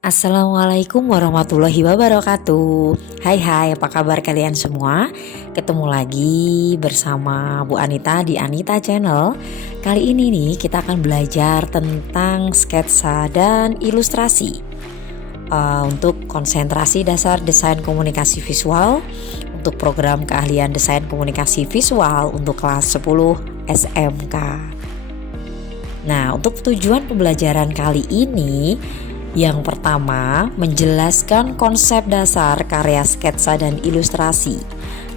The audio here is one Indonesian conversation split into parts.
Assalamualaikum warahmatullahi wabarakatuh. Hai, apa kabar kalian semua? Ketemu lagi bersama Bu Anita di Anita Channel. Kali ini nih kita akan belajar tentang sketsa dan ilustrasi untuk konsentrasi dasar desain komunikasi visual untuk program keahlian desain komunikasi visual untuk kelas 10 SMK. Nah, untuk tujuan pembelajaran kali ini, yang pertama, menjelaskan konsep dasar karya sketsa dan ilustrasi.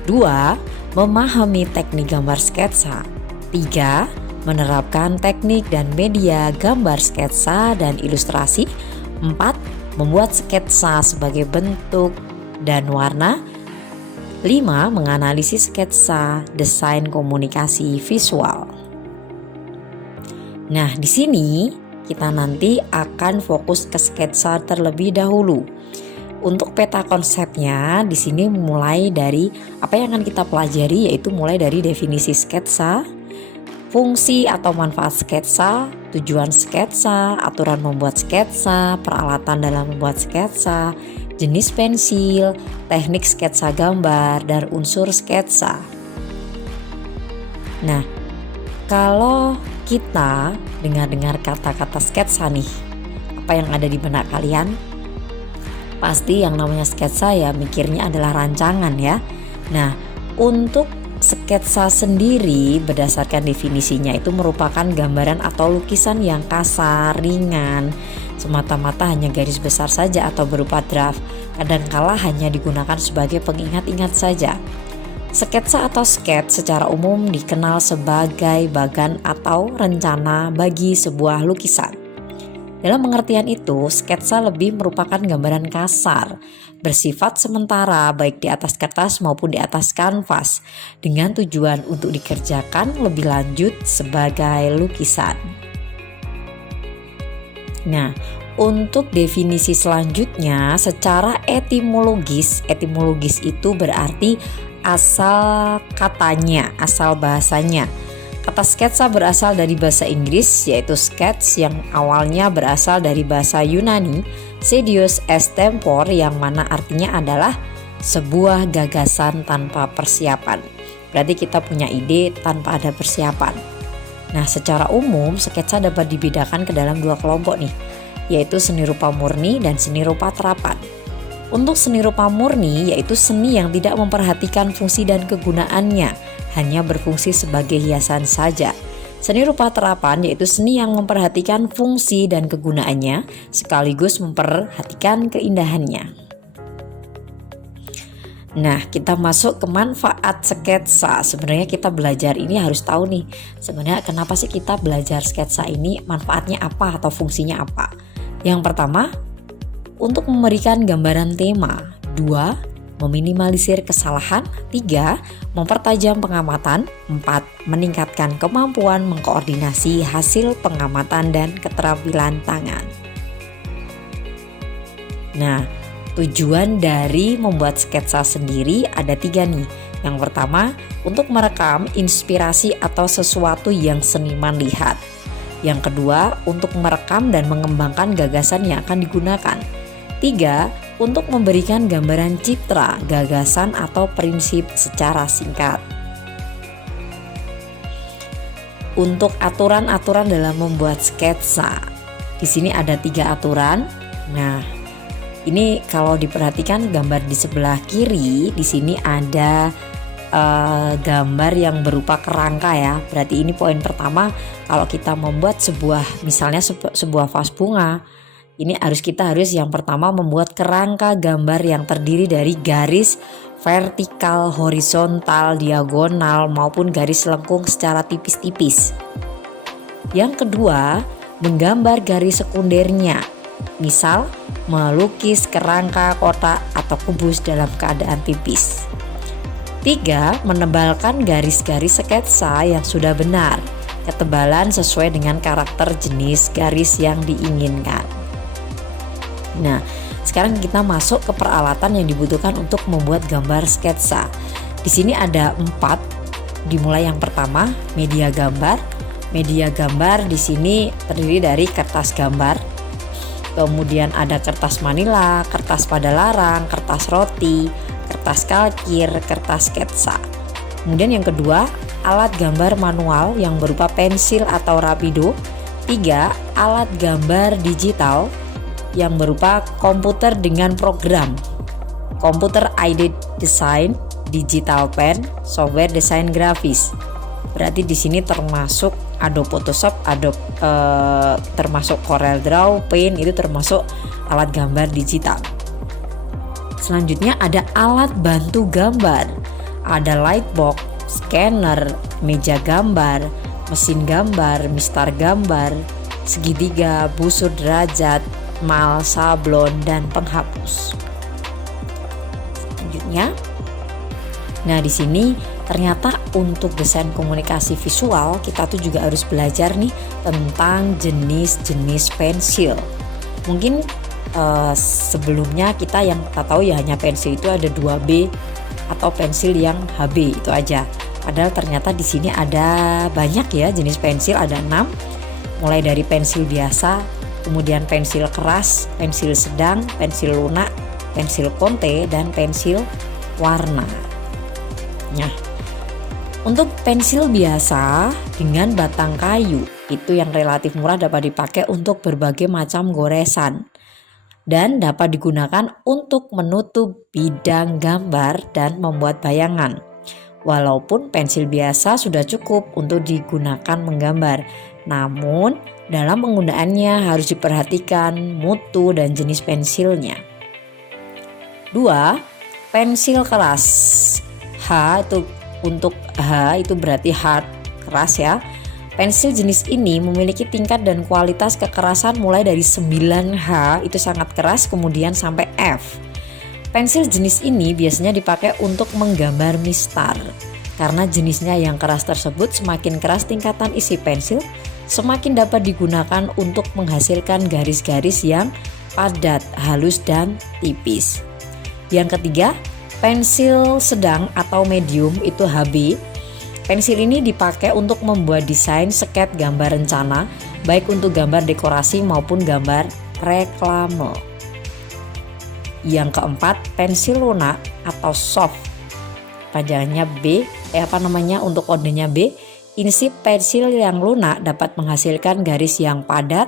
2. Memahami teknik gambar sketsa. 3. Menerapkan teknik dan media gambar sketsa dan ilustrasi. 4. Membuat sketsa sebagai bentuk dan warna. 5. Menganalisis sketsa desain komunikasi visual. Nah, di sini kita nanti akan fokus ke sketsa terlebih dahulu. Untuk peta konsepnya di sini mulai dari apa yang akan kita pelajari, yaitu mulai dari definisi sketsa, fungsi atau manfaat sketsa, tujuan sketsa, aturan membuat sketsa, peralatan dalam membuat sketsa, jenis pensil, teknik sketsa gambar, dan unsur sketsa. Nah, kalau kita dengar kata-kata sketsa nih, apa yang ada di benak kalian? Pasti yang namanya sketsa ya mikirnya adalah rancangan ya. Nah, untuk sketsa sendiri berdasarkan definisinya itu merupakan gambaran atau lukisan yang kasar, ringan, semata-mata hanya garis besar saja atau berupa draft, kadangkala hanya digunakan sebagai pengingat-ingat saja. Sketsa atau sketch secara umum dikenal sebagai bagan atau rencana bagi sebuah lukisan. Dalam pengertian itu, sketsa lebih merupakan gambaran kasar, bersifat sementara baik di atas kertas maupun di atas kanvas, dengan tujuan untuk dikerjakan lebih lanjut sebagai lukisan. Nah, untuk definisi selanjutnya secara etimologis itu berarti asal katanya, asal bahasanya. Kata sketsa berasal dari bahasa Inggris yaitu sketch yang awalnya berasal dari bahasa Yunani sedios est tempor, yang mana artinya adalah sebuah gagasan tanpa persiapan. Berarti kita punya ide tanpa ada persiapan. Nah, secara umum sketsa dapat dibedakan ke dalam dua kelompok nih, yaitu seni rupa murni dan seni rupa terapan. Untuk seni rupa murni yaitu seni yang tidak memperhatikan fungsi dan kegunaannya, hanya berfungsi sebagai hiasan saja. Seni rupa terapan yaitu seni yang memperhatikan fungsi dan kegunaannya sekaligus memperhatikan keindahannya. Nah, kita masuk ke manfaat sketsa. Sebenarnya kita belajar ini harus tahu nih, sebenarnya kenapa sih kita belajar sketsa ini, manfaatnya apa atau fungsinya apa. Yang pertama, untuk memberikan gambaran tema. 2. Meminimalisir kesalahan. 3. Mempertajam pengamatan. 4. Meningkatkan kemampuan mengkoordinasi hasil pengamatan dan keterampilan tangan. Nah, tujuan dari membuat sketsa sendiri ada 3 nih. Yang pertama, untuk merekam inspirasi atau sesuatu yang seniman lihat. Yang kedua, untuk merekam dan mengembangkan gagasan yang akan digunakan. 3. Untuk memberikan gambaran citra, gagasan atau prinsip secara singkat. Untuk aturan-aturan dalam membuat sketsa, di sini ada 3 aturan. Nah, ini kalau diperhatikan gambar di sebelah kiri, di sini ada gambar yang berupa kerangka ya. Berarti ini poin pertama, kalau kita membuat misalnya sebuah vas bunga, ini kita harus yang pertama membuat kerangka gambar yang terdiri dari garis vertikal, horizontal, diagonal maupun garis lengkung secara tipis-tipis. Yang kedua, menggambar garis sekundernya. Misal, melukis kerangka kotak atau kubus dalam keadaan tipis. 3. Menebalkan garis-garis sketsa yang sudah benar. Ketebalan sesuai dengan karakter jenis garis yang diinginkan. Nah, sekarang kita masuk ke peralatan yang dibutuhkan untuk membuat gambar sketsa. Di sini ada 4. Dimulai yang pertama, media gambar. Media gambar di sini terdiri dari kertas gambar, kemudian ada kertas manila, kertas pada larang, kertas roti, kertas kalkir, kertas sketsa. Kemudian yang kedua, alat gambar manual yang berupa pensil atau rapido. 3. Alat gambar digital yang berupa komputer dengan program, computer aided design, digital pen, software desain grafis. Berarti di sini termasuk Adobe Photoshop, termasuk Corel Draw, Paint, itu termasuk alat gambar digital. Selanjutnya ada alat bantu gambar. Ada lightbox, scanner, meja gambar, mesin gambar, mistar gambar, segitiga, busur derajat, mal, sablon, dan penghapus. Selanjutnya, nah di sini ternyata untuk desain komunikasi visual kita tuh juga harus belajar nih tentang jenis-jenis pensil. Mungkin sebelumnya kita yang tak tahu ya hanya pensil itu ada 2B atau pensil yang HB itu aja. Padahal ternyata di sini ada banyak ya jenis pensil, ada 6. Mulai dari pensil biasa, kemudian pensil keras, pensil sedang, pensil lunak, pensil konte, dan pensil warna. Nah, untuk pensil biasa dengan batang kayu itu yang relatif murah dapat dipakai untuk berbagai macam goresan dan dapat digunakan untuk menutup bidang gambar dan membuat bayangan. Walaupun pensil biasa sudah cukup untuk digunakan menggambar, namun dalam penggunaannya harus diperhatikan mutu dan jenis pensilnya. 2. Pensil keras. H itu berarti hard, keras ya. Pensil jenis ini memiliki tingkat dan kualitas kekerasan mulai dari 9H itu sangat keras, kemudian sampai F. Pensil jenis ini biasanya dipakai untuk menggambar mistar. Karena jenisnya yang keras tersebut, semakin keras tingkatan isi pensil, semakin dapat digunakan untuk menghasilkan garis-garis yang padat, halus, dan tipis. Yang ketiga, pensil sedang atau medium itu HB. Pensil ini dipakai untuk membuat desain, sket, gambar rencana, baik untuk gambar dekorasi maupun gambar reklame. Yang keempat, pensil lunak atau soft. Panjangnya B, untuk kodenya B. Isi pensil yang lunak dapat menghasilkan garis yang padat,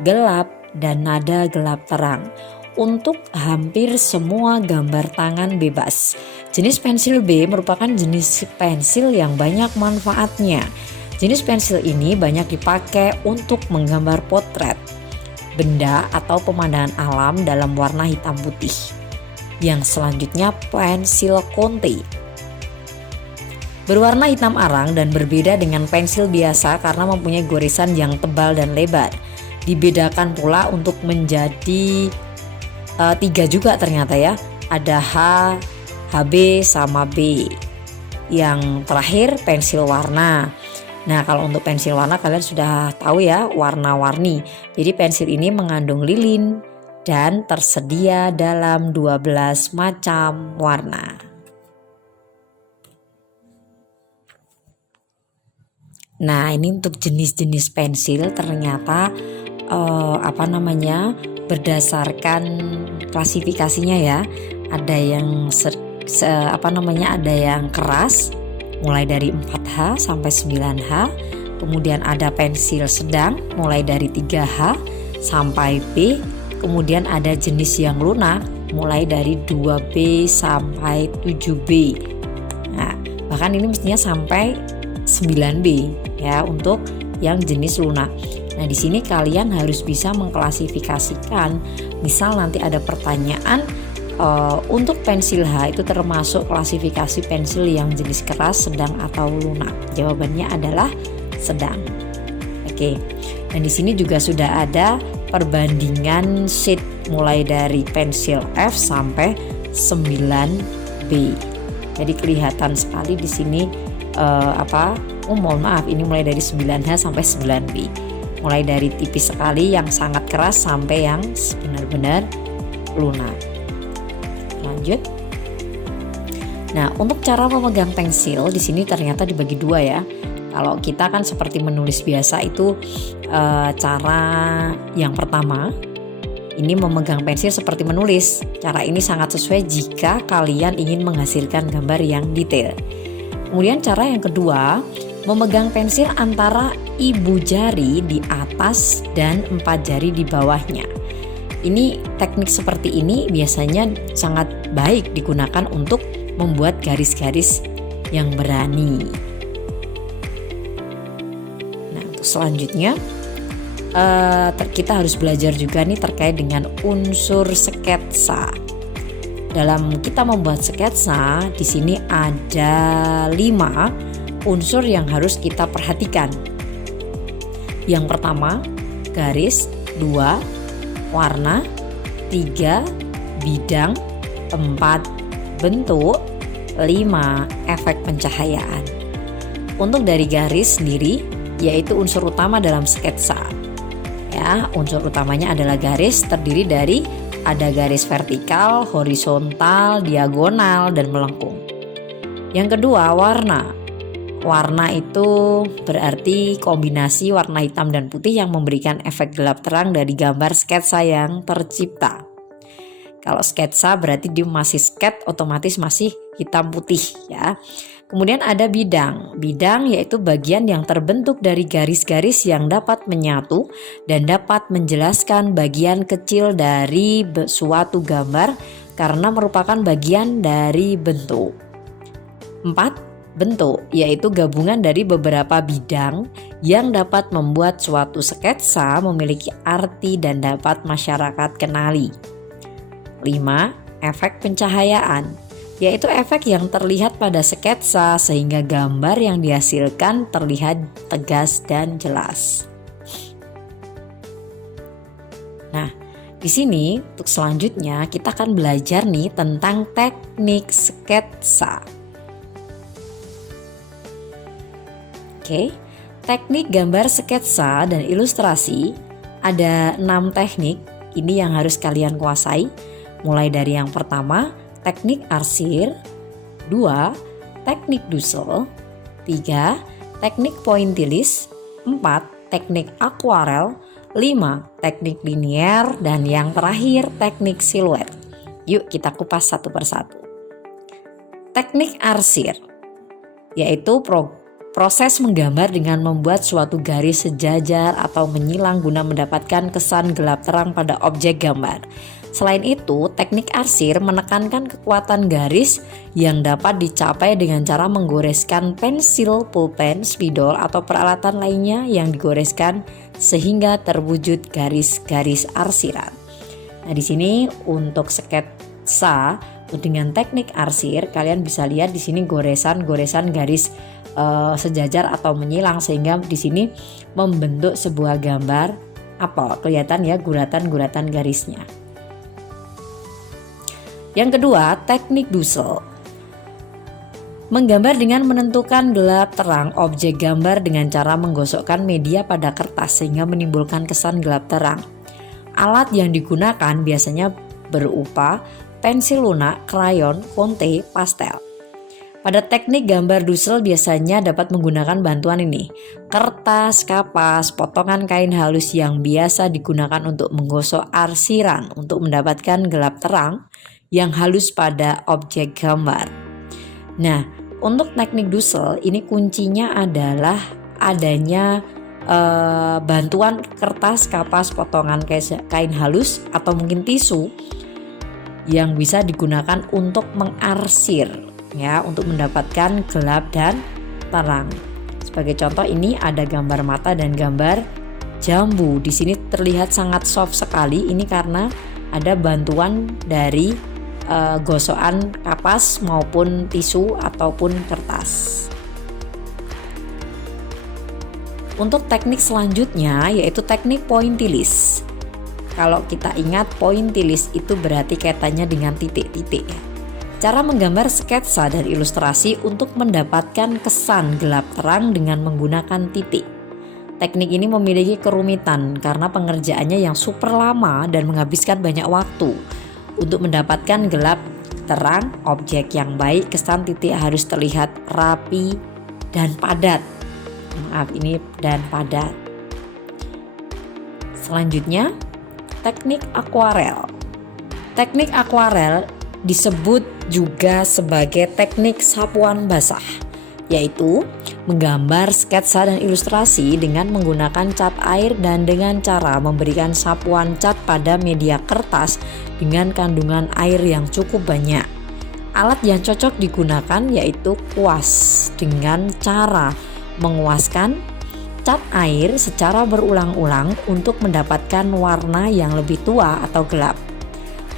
gelap, dan nada gelap terang untuk hampir semua gambar tangan bebas. Jenis pensil B merupakan jenis pensil yang banyak manfaatnya. Jenis pensil ini banyak dipakai untuk menggambar potret, benda atau pemandangan alam dalam warna hitam putih. Yang selanjutnya pensil konte. Berwarna hitam arang dan berbeda dengan pensil biasa karena mempunyai goresan yang tebal dan lebar. Dibedakan pula untuk menjadi 3 juga ternyata ya. Ada H, HB sama B. Yang terakhir pensil warna. Nah, kalau untuk pensil warna kalian sudah tahu ya, warna-warni. Jadi pensil ini mengandung lilin dan tersedia dalam 12 macam warna. Nah, ini untuk jenis-jenis pensil ternyata berdasarkan klasifikasinya ya. Ada yang ada yang keras mulai dari 4H sampai 9H. Kemudian ada pensil sedang mulai dari 3H sampai B. Kemudian ada jenis yang lunak mulai dari 2B sampai 7B. Nah, bahkan ini mestinya sampai 9B ya untuk yang jenis lunak. Nah, di sini kalian harus bisa mengklasifikasikan. Misal nanti ada pertanyaan untuk pensil H itu termasuk klasifikasi pensil yang jenis keras, sedang atau lunak. Jawabannya adalah sedang. Oke. Dan di sini juga sudah ada perbandingan shade mulai dari pensil F sampai 9B. Jadi kelihatan sekali di sini mohon maaf, ini mulai dari 9H sampai 9B. Mulai dari tipis sekali yang sangat keras sampai yang benar-benar lunak. Lanjut. Nah, untuk cara memegang pensil di sini ternyata dibagi 2 ya. Kalau kita kan seperti menulis biasa itu cara yang pertama ini memegang pensil seperti menulis. Cara ini sangat sesuai jika kalian ingin menghasilkan gambar yang detail. Kemudian cara yang kedua, memegang pensil antara ibu jari di atas dan 4 jari di bawahnya. Ini teknik seperti ini biasanya sangat baik digunakan untuk membuat garis-garis yang berani. Nah, untuk selanjutnya kita harus belajar juga nih terkait dengan unsur sketsa. Dalam kita membuat sketsa, di sini ada 5 unsur yang harus kita perhatikan. Yang pertama, garis, 2, warna, 3, bidang, 4, bentuk, 5, efek pencahayaan. Untuk dari garis sendiri, yaitu unsur utama dalam sketsa. Ya, unsur utamanya adalah garis, terdiri dari ada garis vertikal, horizontal, diagonal, dan melengkung. Yang kedua, warna. Warna itu berarti kombinasi warna hitam dan putih yang memberikan efek gelap terang dari gambar sketsa yang tercipta. Kalau sketsa berarti dia masih sket, otomatis masih hitam putih ya. Kemudian ada bidang. Bidang yaitu bagian yang terbentuk dari garis-garis yang dapat menyatu dan dapat menjelaskan bagian kecil dari suatu gambar karena merupakan bagian dari bentuk. 4. Bentuk, yaitu gabungan dari beberapa bidang yang dapat membuat suatu sketsa memiliki arti dan dapat masyarakat kenali. 5. Efek pencahayaan, yaitu efek yang terlihat pada sketsa sehingga gambar yang dihasilkan terlihat tegas dan jelas. Nah, di sini untuk selanjutnya kita akan belajar nih tentang teknik sketsa. Oke, teknik gambar sketsa dan ilustrasi ada 6 teknik ini yang harus kalian kuasai. Mulai dari yang pertama, teknik arsir, 2. Teknik Dussel, 3. Teknik pointillis, 4. Teknik akuarel, 5. Teknik linier, dan yang terakhir teknik siluet. Yuk kita kupas satu persatu. Teknik arsir, yaitu proses menggambar dengan membuat suatu garis sejajar atau menyilang guna mendapatkan kesan gelap terang pada objek gambar. Selain itu, teknik arsir menekankan kekuatan garis yang dapat dicapai dengan cara menggoreskan pensil, pulpen, spidol, atau peralatan lainnya yang digoreskan sehingga terwujud garis-garis arsiran. Nah, di sini untuk sketsa dengan teknik arsir, kalian bisa lihat di sini goresan-goresan garis sejajar atau menyilang sehingga di sini membentuk sebuah gambar apel. Kelihatan ya guratan-guratan garisnya. Yang kedua, teknik Dussel. Menggambar dengan menentukan gelap terang objek gambar dengan cara menggosokkan media pada kertas sehingga menimbulkan kesan gelap terang. Alat yang digunakan biasanya berupa pensil lunak, krayon, konte, pastel. Pada teknik gambar Dussel biasanya dapat menggunakan bantuan ini. Kertas, kapas, potongan kain halus yang biasa digunakan untuk menggosok arsiran untuk mendapatkan gelap terang yang halus pada objek gambar. Nah, untuk teknik Dussel ini kuncinya adalah adanya bantuan kertas, kapas, potongan kain halus atau mungkin tisu yang bisa digunakan untuk mengarsir ya, untuk mendapatkan gelap dan terang. Sebagai contoh ini ada gambar mata dan gambar jambu. Di sini terlihat sangat soft sekali. Ini karena ada bantuan dari gosokan kapas maupun tisu ataupun kertas. Untuk teknik selanjutnya yaitu teknik pointillis. Kalau kita ingat pointillis itu berarti kaitannya dengan titik-titik. Cara menggambar sketsa dan ilustrasi untuk mendapatkan kesan gelap terang dengan menggunakan titik. Teknik ini memiliki kerumitan karena pengerjaannya yang super lama dan menghabiskan banyak waktu. Untuk mendapatkan gelap terang objek yang baik, kesan titik harus terlihat rapi dan padat. Maaf, ini dan padat. Selanjutnya, teknik akuarel. Teknik akuarel disebut juga sebagai teknik sapuan basah, yaitu menggambar sketsa dan ilustrasi dengan menggunakan cat air dan dengan cara memberikan sapuan cat pada media kertas dengan kandungan air yang cukup banyak. Alat yang cocok digunakan yaitu kuas dengan cara menguaskan cat air secara berulang-ulang untuk mendapatkan warna yang lebih tua atau gelap.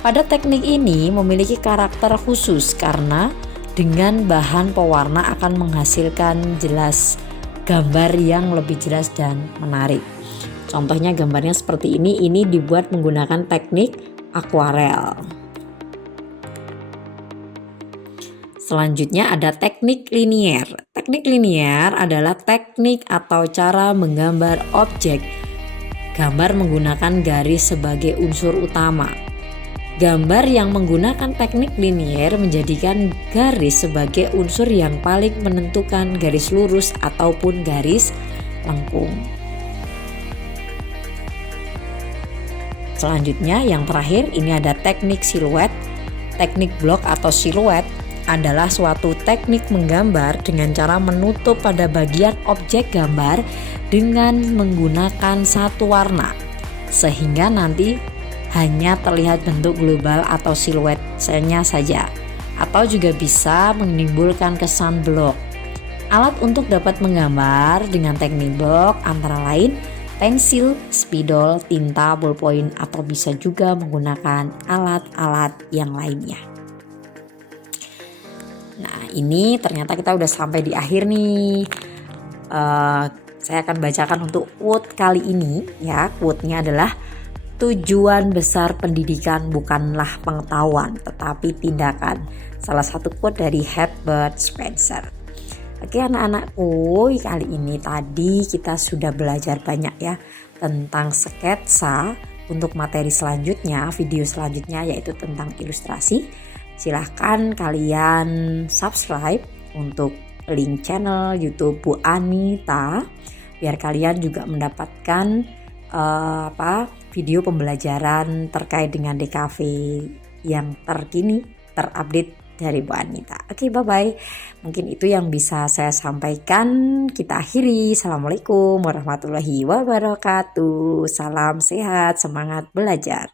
Pada teknik ini memiliki karakter khusus karena dengan bahan pewarna akan menghasilkan jelas gambar yang lebih jelas dan menarik. Contohnya gambarnya seperti ini dibuat menggunakan teknik akuarel. Selanjutnya ada teknik linier. Teknik linier adalah teknik atau cara menggambar objek. Gambar menggunakan garis sebagai unsur utama. Gambar yang menggunakan teknik linier menjadikan garis sebagai unsur yang paling menentukan garis lurus ataupun garis lengkung. Selanjutnya yang terakhir ini ada teknik siluet. Teknik blok atau siluet adalah suatu teknik menggambar dengan cara menutup pada bagian objek gambar dengan menggunakan satu warna sehingga nanti hanya terlihat bentuk global atau siluetnya saja, atau juga bisa menimbulkan kesan blok. Alat untuk dapat menggambar dengan teknik blok antara lain pensil, spidol, tinta, ballpoint, atau bisa juga menggunakan alat-alat yang lainnya. Nah, ini ternyata kita udah sampai di akhir nih. Saya akan bacakan untuk quote kali ini ya. Quote-nya adalah tujuan besar pendidikan bukanlah pengetahuan tetapi tindakan. Salah satu quote dari Herbert Spencer. Oke anak-anakku, kali ini tadi kita sudah belajar banyak ya tentang sketsa. Untuk materi selanjutnya, video selanjutnya yaitu tentang ilustrasi. Silahkan kalian subscribe untuk link channel YouTube Bu Anita biar kalian juga mendapatkan video pembelajaran terkait dengan DKV yang terkini, terupdate dari Bu Anita. Oke, bye-bye. Mungkin itu yang bisa saya sampaikan. Kita akhiri. Assalamualaikum warahmatullahi wabarakatuh. Salam sehat, semangat belajar.